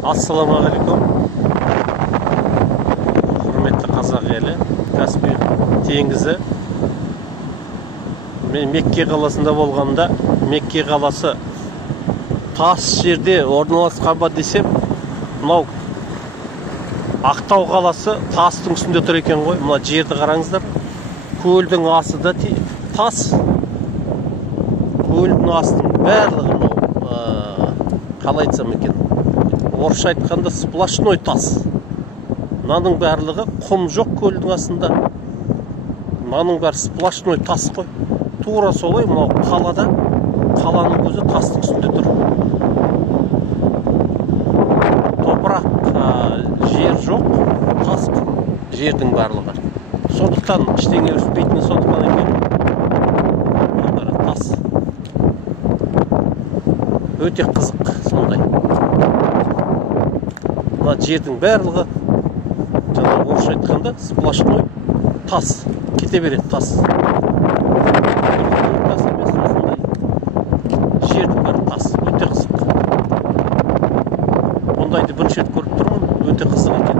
Ассалаумағалейкум. Құрметті қазақ елі, Каспий теңізі. Мен Мекке қаласында болғанда, Мекке қаласы тас жерде орналасқан ба десем, мынау Ақтау қаласы тастың үстінде тұр екен ғой. Мына жерді қараңыздар. Көлдің асы да тас. Көлдің астың барлығы мынау қалай айтсам екен, орысша айтқанда сплошной тас. Мынаның барлығы құм жоқ көлдің астында. Мынаның бәрі сплошной тас қой. Тура солай мынау қалада, қаланың көзі тастың үстінде тұр. Топырақ, жер жоқ, тас жердің барлығы. Сондықтан ештеңе өспейтіні сондықтан екен. Мынау тас. Өте қызық сондай. Мына жердің барлығы, жаңа орысша айтқанда, сплошной тас. Кете береді тас. Тас емес, осындай. Жердің бәрі тас. Өте қызық. Бұндайды бірінші рет көріп тұрмын. Өте қызық екен.